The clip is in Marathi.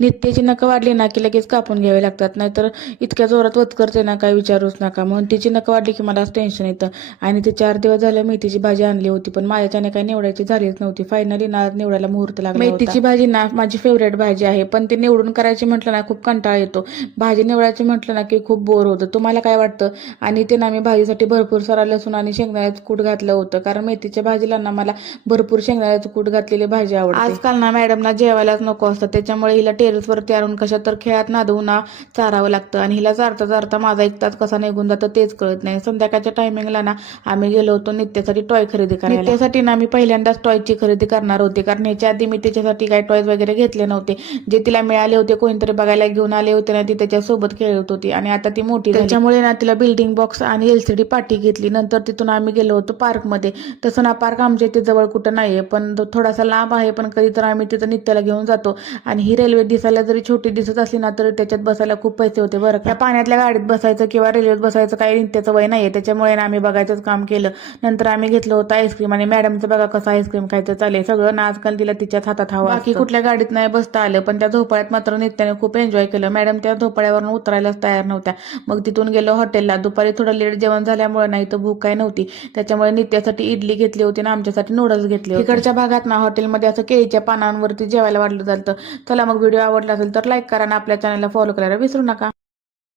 नित्याची नखं वाढली ना की लगेच कापून घ्यावे लागतात, नाहीतर इतक्या जोरात करते ना काय विचारूच नका. म्हणून तिची नखं वाढली की मला टेन्शन येतं. आणि ते 4 दिवस झाले मेथीची भाजी आणली होती, पण माझ्याच्याने काही निवडायची झालीच नव्हती. फायनली ना निवडायला मुहूर्त लागला होता. मेथीची भाजी ना माझी फेवरेट भाजी आहे, पण ते निवडून करायची म्हटलं ना खूप कंटाळा येतो. भाजी निवडायची म्हटलं ना की खूप बोर होतं. तुम्हाला काय वाटतं? आणि ते ना मी भाजीसाठी भरपूर सारा लसूण आणि शेंगदाण्याचं कूट घातलं होतं, कारण मेथीच्या भाजीला ना मला भरपूर शेंगदाण्याचं कूट घातलेली भाजी आवडते. आजकाल ना मॅडमना जेवायलाच नको असतं, त्याच्यामुळे हिला टेरेसवरती आणून कशा तर खेळात नादवून चारावं लागतं. आणि हिला चारता चारता माझा 1 तास कसा निघून जातो तेच कळत नाही. संध्याकाळच्या टायमिंगला ना आम्ही गेलो होतो नित्यासाठी टॉय खरेदी करायला. नित्यासाठी ना मी पहिल्यांदाच टॉयची खरेदी करणार होते, कारण ह्याच्या आधी मी त्याच्यासाठी काही टॉयज वगैरे घेतले नव्हते. जे तिला मिळाले होते कोणीतरी बघायला घेऊन आले होते ना, ती त्याच्यासोबत खेळत होती. आणि आता ती मोठी झाली, त्याच्यामुळे ना तिला बिल्डिंग बॉक्स आणि LCD पाटी घेतली. नंतर तिथून आम्ही गेलो होतो पार्कमध्ये. तसं ना पार्क आमच्या इथे जवळ कुठं नाहीये, पण थोडासा लांब आहे, पण कधी तर आम्ही तिथं नित्याला घेऊन जातो. आणि ही रेल्वे दिसायला जरी छोटी दिसत असली ना, तरी त्याच्यात बसायला खूप पैसे होते बरं का. पाण्यातल्या गाडीत बसायचं किंवा रेल्वेत बसायचं काही नित्याचं वय नाहीये, त्याच्यामुळे आम्ही बघायचंच काम केलं. नंतर आम्ही घेतलं होतं आईस्क्रीम, आणि मॅडमचं बघा कसं आईस्क्रीम खायचं चालेल. सगळं ना आजकाल तिला तिच्याच हातात हवं. बाकी कुठल्या गाडीत नाही बसता आलं, पण त्या झोपाळ्यात मात्र नित्याने खूप एन्जॉय केलं. मॅडम त्या झोपाळ्यावरून उतरायलाच तयार नव्हत्या. मग तिथून गेलो हॉटेलला. दुपारी थोडं लेट जेवण झाल्यामुळे नाही तर भूक काय नव्हती, त्याच्यामुळे नित्यासाठी इडली घेतली होती आणि आमच्यासाठी नूडल्स घेतले होते. इकडच्या भागात ना हॉटेलमध्ये असं केळीच्या पानांवरती जेवायला वाढलं जातं. चला मग व्हिडिओ आवडला असेल तर लाईक करा आणि आपल्या चॅनलला फॉलो करायला विसरू नका.